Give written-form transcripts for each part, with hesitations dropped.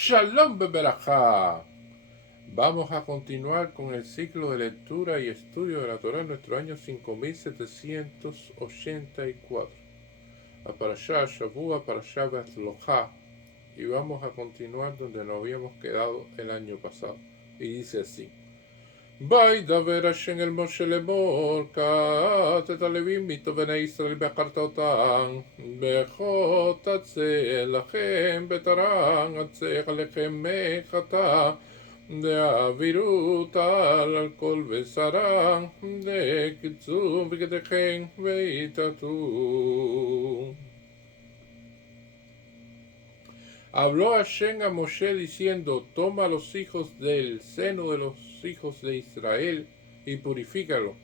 Shalom Beberajá. Vamos a continuar con el ciclo de lectura y estudio de la Torah en nuestro año 5784. A Parashá Shavua, Parashá Betzlojá. Y vamos a continuar donde nos habíamos quedado el año pasado. Y dice así. וידבר השם אל משה לאמור, קח את הלווים מבני ישראל בחרת אותם, בכה תצא לכם בתרם, אצא עליכם מחטא, דעבירו אותה על כל בשרה, דקצו בגדיכם ויתעטו. Habló Hashem a Moshe diciendo, toma a los hijos del seno de los hijos de Israel y purifícalo.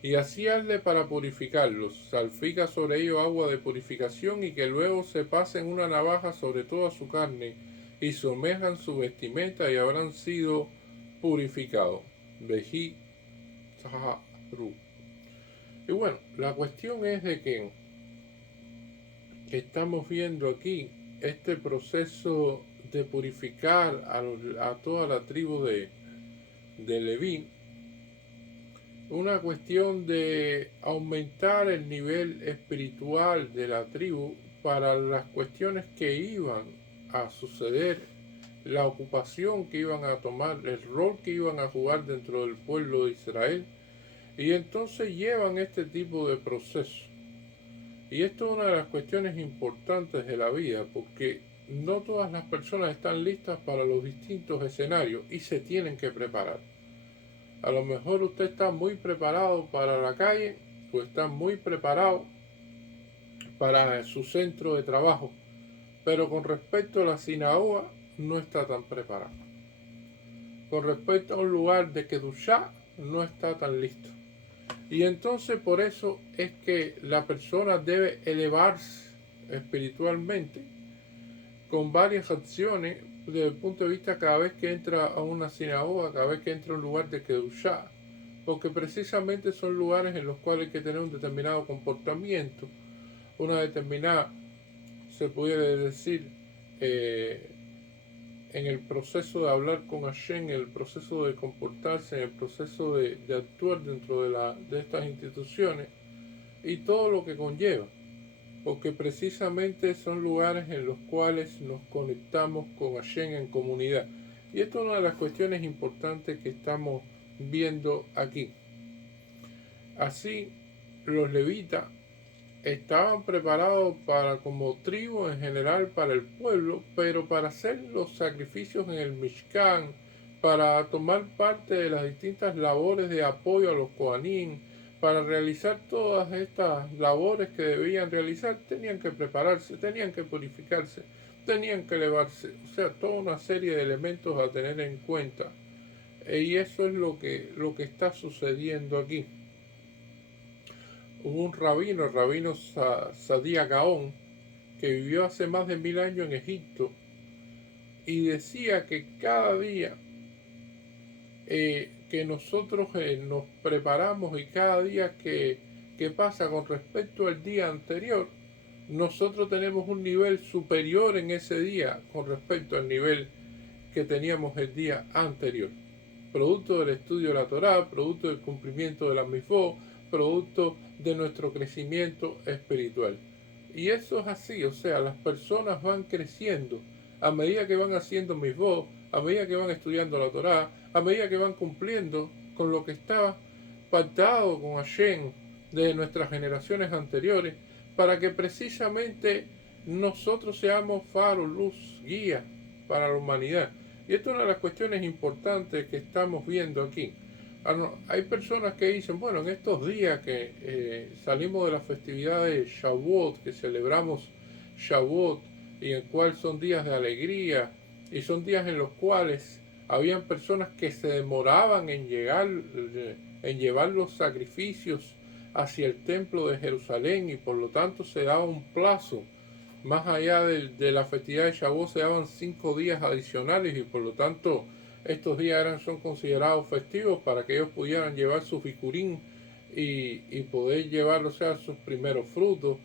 Y así hazle para purificarlos, salpica sobre ellos agua de purificación y que luego se pasen una navaja sobre toda su carne y sumerjan su vestimenta y habrán sido purificados. Vejí Taharu. Y bueno, la cuestión es de que estamos viendo aquí este proceso de purificar a toda la tribu de Leví, una cuestión de aumentar el nivel espiritual de la tribu para las cuestiones que iban a suceder, la ocupación que iban a tomar, el rol que iban a jugar dentro del pueblo de Israel, y entonces llevan este tipo de proceso. Y esto es una de las cuestiones importantes de la vida, porque no todas las personas están listas para los distintos escenarios y se tienen que preparar. A lo mejor usted está muy preparado para la calle o está muy preparado para su centro de trabajo, pero con respecto a la sinagoga no está tan preparado. Con respecto a un lugar de Kedushá no está tan listo. Y entonces por eso es que la persona debe elevarse espiritualmente con varias acciones desde el punto de vista cada vez que entra a una sinagoga, cada vez que entra a un lugar de Kedushá, porque precisamente son lugares en los cuales hay que tener un determinado comportamiento, una determinada, se puede decir, en el proceso de hablar con Hashem, en el proceso de comportarse, en el proceso de actuar dentro de estas instituciones y todo lo que conlleva, porque precisamente son lugares en los cuales nos conectamos con Hashem en comunidad. Y esto es una de las cuestiones importantes que estamos viendo aquí. Así, los levitas estaban preparados para, como tribu en general para el pueblo, pero para hacer los sacrificios en el Mishkan, para tomar parte de las distintas labores de apoyo a los Kohanim, para realizar todas estas labores que debían realizar, tenían que prepararse, tenían que purificarse, tenían que elevarse, o sea, toda una serie de elementos a tener en cuenta. Y eso es lo que está sucediendo aquí. Hubo un rabino, el rabino Sadia Gaón, que vivió hace más de 1000 años en Egipto, y decía que cada día que nosotros nos preparamos y cada día que pasa con respecto al día anterior, nosotros tenemos un nivel superior en ese día con respecto al nivel que teníamos el día anterior. Producto del estudio de la Torá, producto del cumplimiento de la Mifó, producto de nuestro crecimiento espiritual. Y eso es así, o sea, las personas van creciendo a medida que van haciendo Mifó, a medida que van estudiando la Torá, a medida que van cumpliendo con lo que estaba pactado con Hashem de nuestras generaciones anteriores, para que precisamente nosotros seamos faro, luz, guía para la humanidad. Y esto es una de las cuestiones importantes que estamos viendo aquí. Hay personas que dicen, bueno, en estos días que salimos de la festividad de Shavuot, que celebramos Shavuot, y en cual son días de alegría, y son días en los cuales habían personas que se demoraban en llevar los sacrificios hacia el templo de Jerusalén, y por lo tanto se daba un plazo. Más allá de la festividad de Shavuot se daban 5 días adicionales y por lo tanto estos días son considerados festivos para que ellos pudieran llevar su bicurín y poder llevar, o sea, sus primeros frutos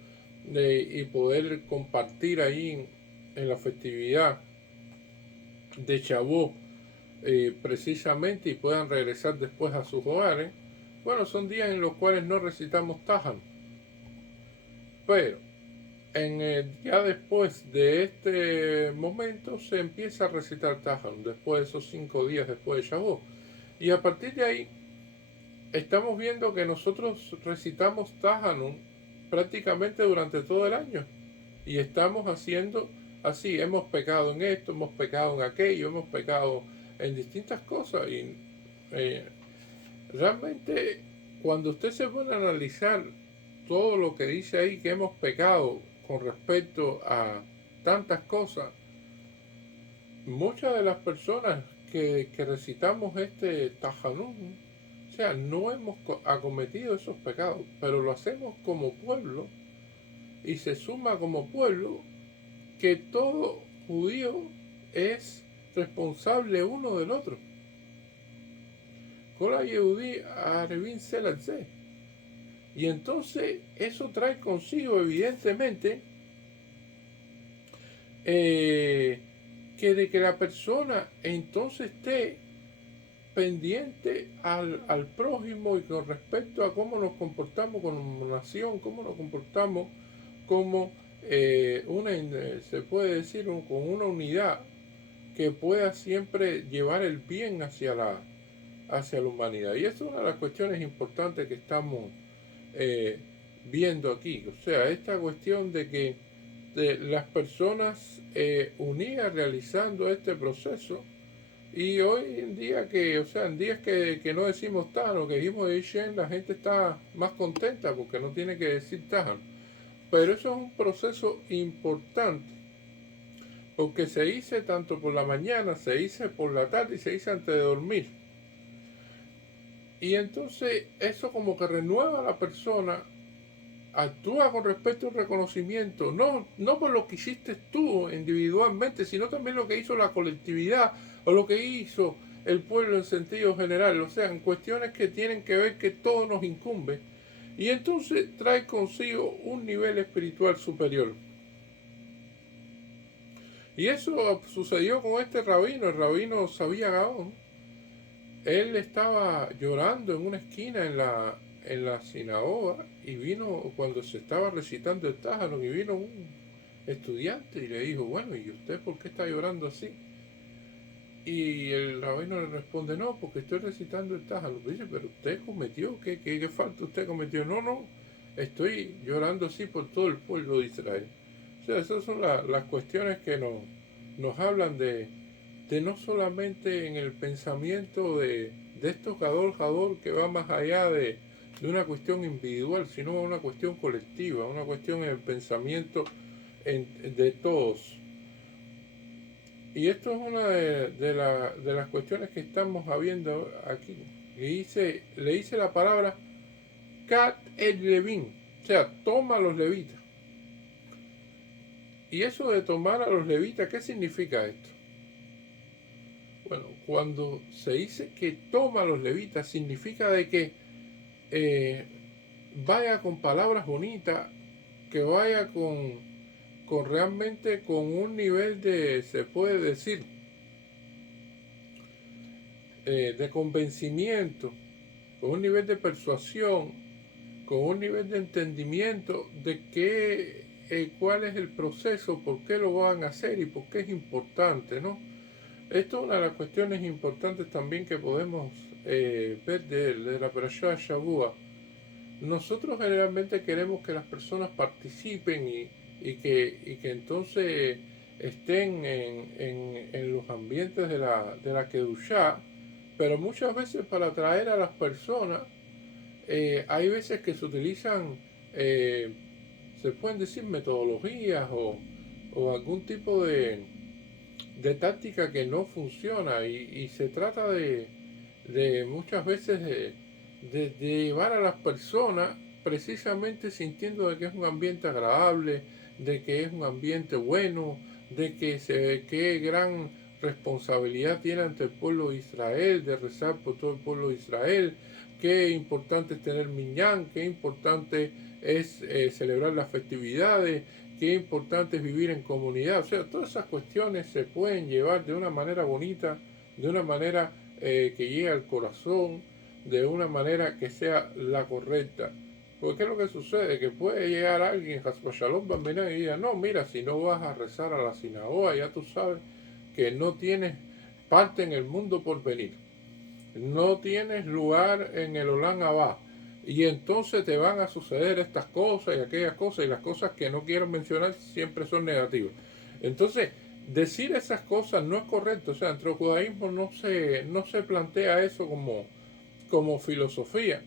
y poder compartir ahí en la festividad de Shavuot precisamente y puedan regresar después a sus hogares, bueno, son días en los cuales no recitamos Tajan. Pero ya después de este momento se empieza a recitar Tajan, después de esos 5 días después de Shavuot. Y a partir de ahí estamos viendo que nosotros recitamos Tajanun prácticamente durante todo el año. Y estamos haciendo así, hemos pecado en esto, hemos pecado en aquello, hemos pecado en distintas cosas. Y eh, realmente cuando usted se pone a analizar todo lo que dice ahí que hemos pecado con respecto a tantas cosas, muchas de las personas que recitamos este Tajanún, o sea, no hemos acometido esos pecados, pero lo hacemos como pueblo y se suma como pueblo que todo judío es responsable uno del otro. Kola Yehudí Arevin Selatze. Y entonces eso trae consigo, evidentemente, que de que la persona entonces esté pendiente al prójimo y con respecto a cómo nos comportamos como nación, cómo nos comportamos como se puede decir, con una unidad que pueda siempre llevar el bien hacia la humanidad. Y eso es una de las cuestiones importantes que estamos eh, viendo aquí. O sea, esta cuestión de que de las personas unidas realizando este proceso. Y hoy en día o sea, en días que no decimos Tajan o que dijimos Shen, la gente está más contenta porque no tiene que decir Tajan. Pero eso es un proceso importante, porque se dice tanto por la mañana, se dice por la tarde y se dice antes de dormir. Y entonces eso como que renueva a la persona, actúa con respecto al reconocimiento, no por lo que hiciste tú individualmente, sino también lo que hizo la colectividad o lo que hizo el pueblo en sentido general, o sea, en cuestiones que tienen que ver que todo nos incumbe. Y entonces trae consigo un nivel espiritual superior. Y eso sucedió con este rabino, el rabino Sabía Gaón. Él estaba llorando en una esquina en la sinagoga y vino cuando se estaba recitando el Tájano y vino un estudiante y le dijo, bueno, ¿y usted por qué está llorando así? Y el rabino le responde, no, porque estoy recitando el Tájano. Dice, pero usted cometió, ¿qué falta usted cometió? No, estoy llorando así por todo el pueblo de Israel. O sea, esas son las cuestiones que nos hablan de no solamente en el pensamiento de estos Jador que va más allá de una cuestión individual, sino una cuestión colectiva, una cuestión en el pensamiento de todos. Y esto es una de las cuestiones que estamos viendo aquí. Le dice la palabra Kat el Levin, o sea, toma a los levitas. Y eso de tomar a los levitas, ¿qué significa esto? Bueno, cuando se dice que toma a los levitas, significa de que vaya con palabras bonitas, que vaya con realmente con un nivel se puede decir, de convencimiento, con un nivel de persuasión, con un nivel de entendimiento de cuál es el proceso, por qué lo van a hacer y por qué es importante, ¿no? Esto es una de las cuestiones importantes también que podemos ver de la Parashá Shavua. Nosotros generalmente queremos que las personas participen y que entonces estén en los ambientes de la Kedushá, pero muchas veces para atraer a las personas hay veces que se utilizan, se pueden decir metodologías o algún tipo de táctica que no funciona y se trata de muchas veces de llevar a las personas precisamente sintiendo de que es un ambiente agradable, de que es un ambiente bueno, de que qué gran responsabilidad tiene ante el pueblo de Israel, de rezar por todo el pueblo de Israel, qué importante es tener minyan, qué importante es celebrar las festividades, qué importante es vivir en comunidad. O sea, todas esas cuestiones se pueden llevar de una manera bonita, de una manera que llegue al corazón, de una manera que sea la correcta. Porque ¿qué es lo que sucede? Que puede llegar alguien, Shalom Bambina, y diga, no, mira, si no vas a rezar a la sinagoga, ya tú sabes que no tienes parte en el mundo por venir. No tienes lugar en el Olam Abba. Y entonces te van a suceder estas cosas y aquellas cosas, y las cosas que no quiero mencionar siempre son negativas. Entonces, decir esas cosas no es correcto. O sea, entre el judaísmo no se plantea eso como filosofía,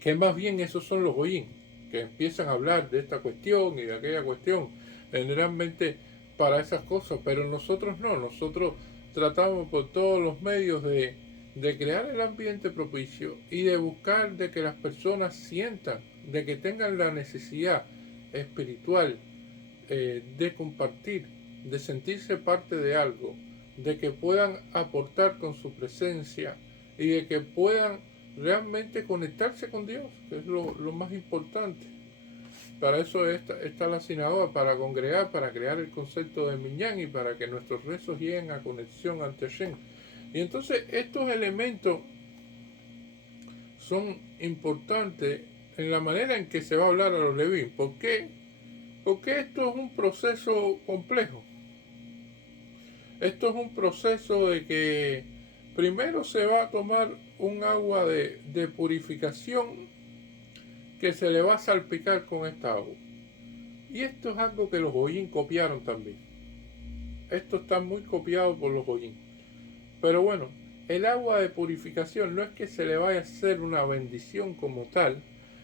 que más bien esos son los goyim, que empiezan a hablar de esta cuestión y de aquella cuestión, generalmente para esas cosas, pero nosotros no, nosotros tratamos por todos los medios de crear el ambiente propicio y de buscar de que las personas sientan, de que tengan la necesidad espiritual de compartir, de sentirse parte de algo, de que puedan aportar con su presencia y de que puedan realmente conectarse con Dios, que es lo más importante. Para eso está la sinagoga, para congregar, para crear el concepto de Minyan y para que nuestros rezos lleguen a conexión ante Hashem. Y entonces estos elementos son importantes en la manera en que se va a hablar a los Levín. ¿Por qué? Porque esto es un proceso complejo. Esto es un proceso de que primero se va a tomar un agua de purificación que se le va a salpicar con esta agua. Y esto es algo que los goyim copiaron también. Esto está muy copiado por los goyim. Pero bueno, el agua de purificación no es que se le vaya a hacer una bendición como tal,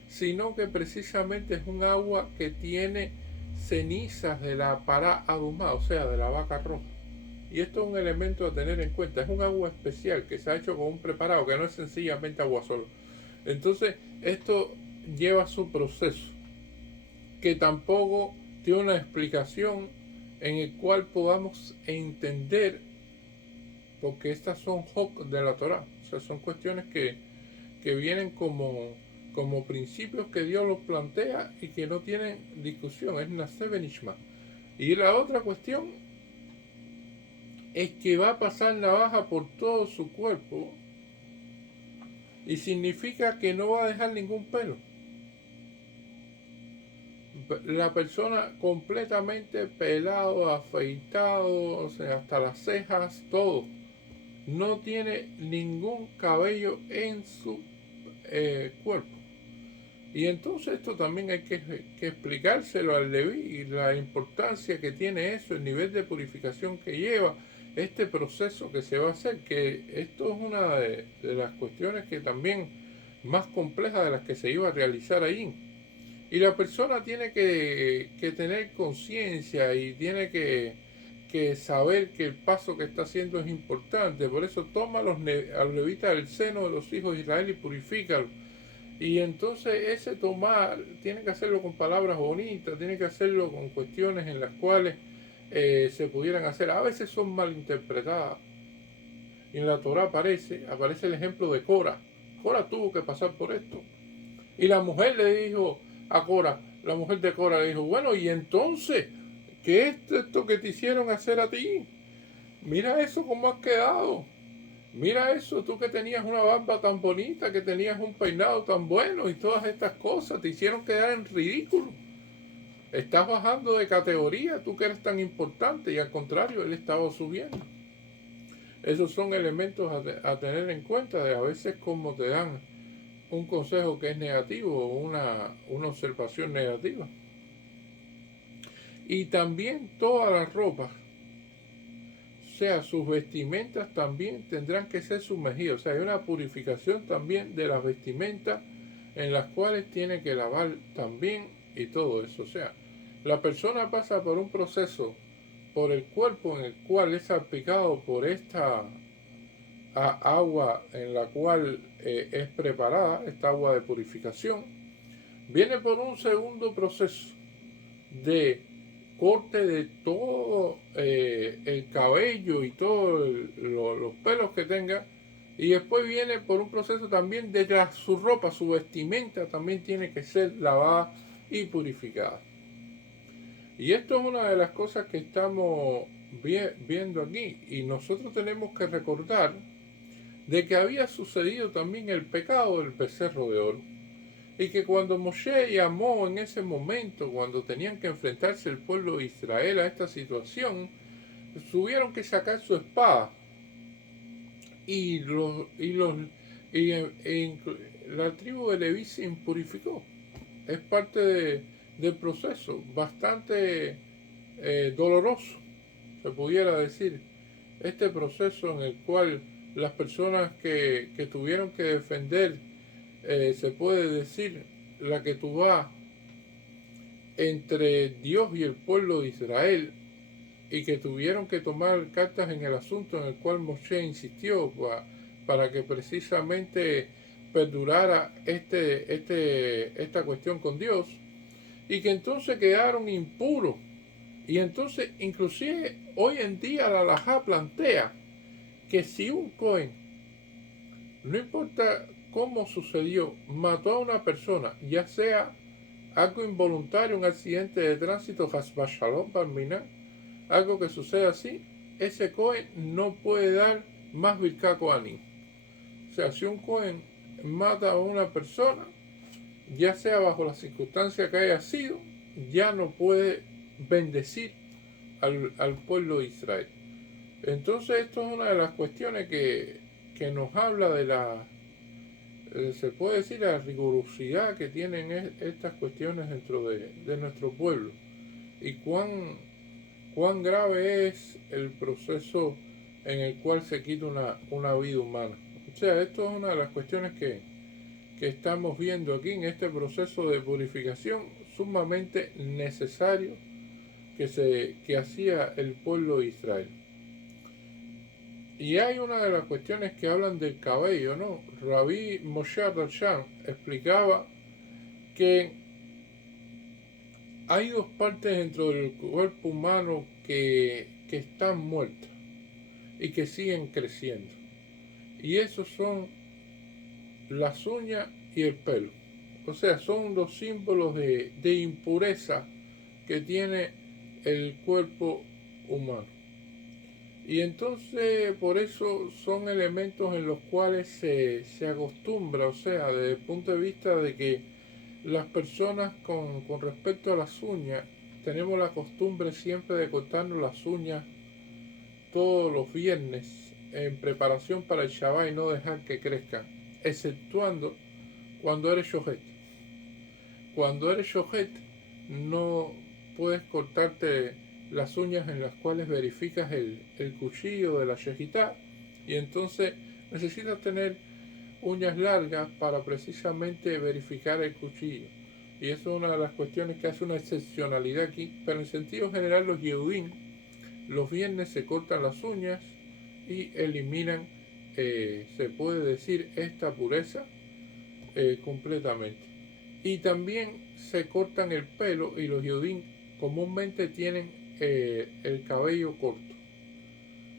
sino que precisamente es un agua que tiene cenizas de la pará adumá, o sea, de la vaca roja. Y esto es un elemento a tener en cuenta. Es un agua especial que se ha hecho con un preparado, que no es sencillamente agua solo. Entonces, esto lleva su proceso, que tampoco tiene una explicación en el cual podamos entender, porque estas son hok de la Torah. O sea, son cuestiones que vienen como principios que Dios los plantea y que no tienen discusión. Es Naseh Benishma. Y la otra cuestión es que va a pasar navaja por todo su cuerpo y significa que no va a dejar ningún pelo. La persona completamente pelado, afeitado, o sea, hasta las cejas, todo. No tiene ningún cabello en su cuerpo. Y entonces esto también hay que explicárselo al Leví, y la importancia que tiene eso, el nivel de purificación que lleva, este proceso que se va a hacer, que esto es una de las cuestiones que también más complejas de las que se iba a realizar ahí. Y la persona tiene que tener conciencia y tiene que saber que el paso que está haciendo es importante. Por eso toma a los levitas del seno de los hijos de Israel y purifícalos. Y entonces ese tomar tiene que hacerlo con palabras bonitas, tiene que hacerlo con cuestiones en las cuales se pudieran hacer. A veces son mal interpretadas. Y en la Torah aparece el ejemplo de Cora. Cora tuvo que pasar por esto. Y la mujer le dijo a Cora, la mujer de Cora le dijo, bueno, y entonces, ¿qué es esto que te hicieron hacer a ti? Mira eso cómo has quedado. Mira eso, tú que tenías una barba tan bonita, que tenías un peinado tan bueno y todas estas cosas te hicieron quedar en ridículo. Estás bajando de categoría, tú que eres tan importante, y al contrario, él estaba subiendo. Esos son elementos a tener en cuenta de a veces como te dan un consejo que es negativo o una observación negativa. Y también todas las ropas, o sea, sus vestimentas también tendrán que ser sumergidas. O sea, hay una purificación también de las vestimentas en las cuales tiene que lavar también y todo eso. O sea, la persona pasa por un proceso por el cuerpo en el cual es salpicado por esta agua en la cual es preparada, esta agua de purificación. Viene por un segundo proceso de corte de todo el cabello y todos los pelos que tenga, y después viene por un proceso también de su ropa, su vestimenta también tiene que ser lavada y purificada. Y esto es una de las cosas que estamos viendo aquí. Y nosotros tenemos que recordar de que había sucedido también el pecado del becerro de oro. Y que cuando Moshe llamó en ese momento, cuando tenían que enfrentarse el pueblo de Israel a esta situación, tuvieron que sacar su espada. Y, la tribu de Leví se impurificó. Es parte del proceso, bastante doloroso, se pudiera decir. Este proceso en el cual las personas que tuvieron que defender, se puede decir, la que tú vas entre Dios y el pueblo de Israel, y que tuvieron que tomar cartas en el asunto en el cual Moshe insistió para que precisamente perdurara esta cuestión con Dios, y que entonces quedaron impuros. Y entonces, inclusive hoy en día la halajá plantea que si un Cohen, no importa cómo sucedió, mató a una persona, ya sea algo involuntario, un accidente de tránsito, Hasba Shalom, Barminá, algo que sucede así, ese Cohen no puede dar más Birkat Kohanim. O sea, si un Cohen mata a una persona, ya sea bajo la circunstancia que haya sido, ya no puede bendecir al pueblo de Israel. Entonces esto es una de las cuestiones que nos habla de se puede decir, la rigurosidad que tienen estas cuestiones dentro de nuestro pueblo, y cuán grave es el proceso en el cual se quita una vida humana. O sea, esto es una de las cuestiones que estamos viendo aquí en este proceso de purificación sumamente necesario que hacía el pueblo de Israel. Y hay una de las cuestiones que hablan del cabello, ¿no? Rabí Moshe Darshan explicaba que hay dos partes dentro del cuerpo humano que están muertas y que siguen creciendo. Y esos son las uñas y el pelo. O sea, son los símbolos de impureza que tiene el cuerpo humano. Y entonces por eso son elementos en los cuales se acostumbra, o sea, desde el punto de vista de que las personas con respecto a las uñas, tenemos la costumbre siempre de cortarnos las uñas todos los viernes en preparación para el Shabbat y no dejar que crezcan, exceptuando cuando eres shohet. Cuando eres shohet no puedes cortarte las uñas en las cuales verificas el cuchillo de la shejitá, y entonces necesitas tener uñas largas para precisamente verificar el cuchillo. Y eso es una de las cuestiones que hace una excepcionalidad aquí, pero en sentido general los Yehudim los viernes se cortan las uñas y eliminan, se puede decir, esta pureza completamente. Y también se cortan el pelo, y los Yehudim comúnmente tienen el cabello corto.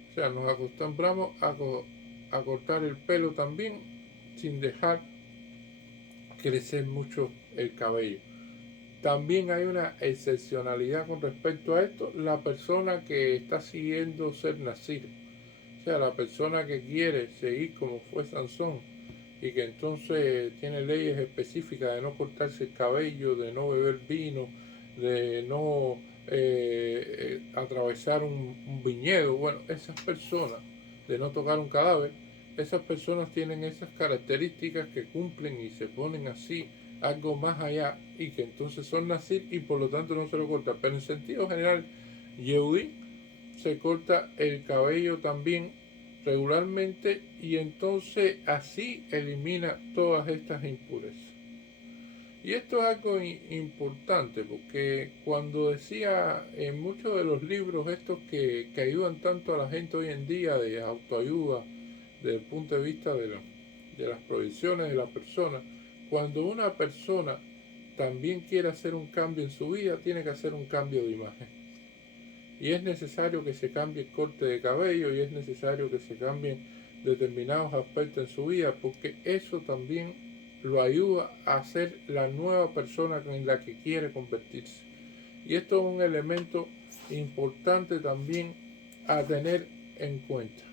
O sea, nos acostumbramos a cortar el pelo también sin dejar crecer mucho el cabello. También hay una excepcionalidad con respecto a esto: la persona que está siguiendo ser Nazir, o sea, la persona que quiere seguir como fue Sansón, y que entonces tiene leyes específicas de no cortarse el cabello, de no beber vino, de no atravesar un viñedo. Bueno, esas personas, de no tocar un cadáver, esas personas tienen esas características que cumplen y se ponen así algo más allá, y que entonces son Nazir y por lo tanto no se lo corta. Pero en sentido general, Yehudí se corta el cabello también regularmente, y entonces así elimina todas estas impurezas. Y esto es algo importante, porque cuando decía en muchos de los libros estos que ayudan tanto a la gente hoy en día de autoayuda, desde el punto de vista de las provisiones de la persona, cuando una persona también quiere hacer un cambio en su vida, tiene que hacer un cambio de imagen. Y es necesario que se cambie el corte de cabello, y es necesario que se cambien determinados aspectos en su vida, porque eso también lo ayuda a ser la nueva persona en la que quiere convertirse. Y esto es un elemento importante también a tener en cuenta.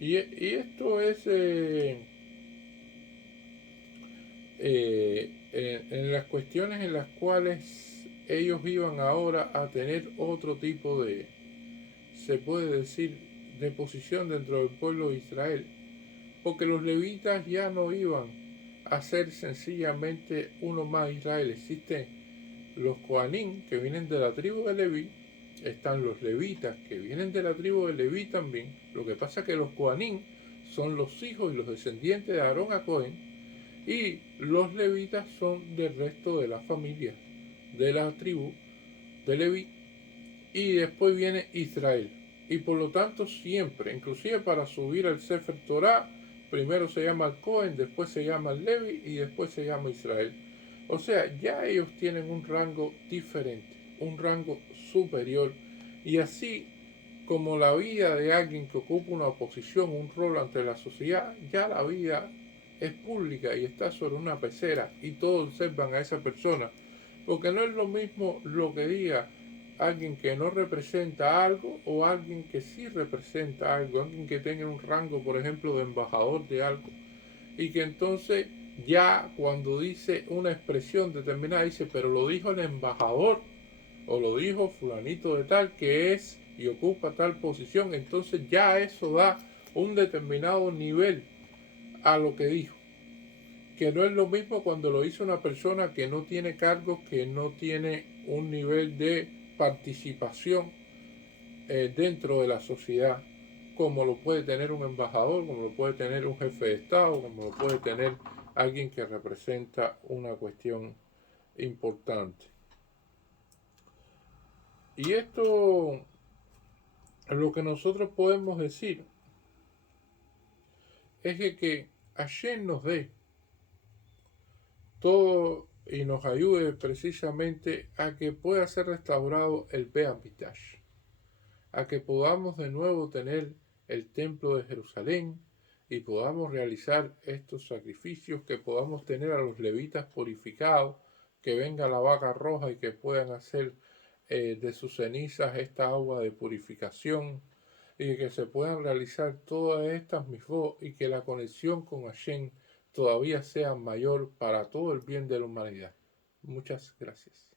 Y esto es en las cuestiones en las cuales ellos iban ahora a tener otro tipo de, se puede decir, de posición dentro del pueblo de Israel, porque los levitas ya no iban a ser sencillamente uno más Israel. Existen los Coanín, que vienen de la tribu de Leví, están los levitas, que vienen de la tribu de Leví también. Lo que pasa es que los Coanín son los hijos y los descendientes de Aarón a Cohen, y los levitas son del resto de la familia de la tribu de Leví, y después viene Israel. Y por lo tanto siempre, inclusive para subir al Sefer Torah, primero se llama el Cohen, después se llama el Levi y después se llama Israel. O sea, ya ellos tienen un rango diferente, un rango superior, y así como la vida de alguien que ocupa una posición, un rol ante la sociedad, ya la vida es pública y está sobre una pecera y todos observan a esa persona, porque no es lo mismo lo que diga alguien que no representa algo o alguien que sí representa algo, alguien que tenga un rango, por ejemplo, de embajador de algo, y que entonces ya cuando dice una expresión determinada dice, pero lo dijo el embajador o lo dijo fulanito de tal que es y ocupa tal posición, entonces ya eso da un determinado nivel a lo que dijo, que no es lo mismo cuando lo hizo una persona que no tiene cargos, que no tiene un nivel de participación dentro de la sociedad, como lo puede tener un embajador, como lo puede tener un jefe de Estado, como lo puede tener alguien que representa una cuestión importante. Y esto es lo que nosotros podemos decir, es que Hashem nos dé todo y nos ayude precisamente a que pueda ser restaurado el Beit Hamikdash, a que podamos de nuevo tener el templo de Jerusalén y podamos realizar estos sacrificios, que podamos tener a los levitas purificados, que venga la vaca roja y que puedan hacer de sus cenizas esta agua de purificación, y que se puedan realizar todas estas misvot y que la conexión con Hashem todavía sea mayor para todo el bien de la humanidad. Muchas gracias.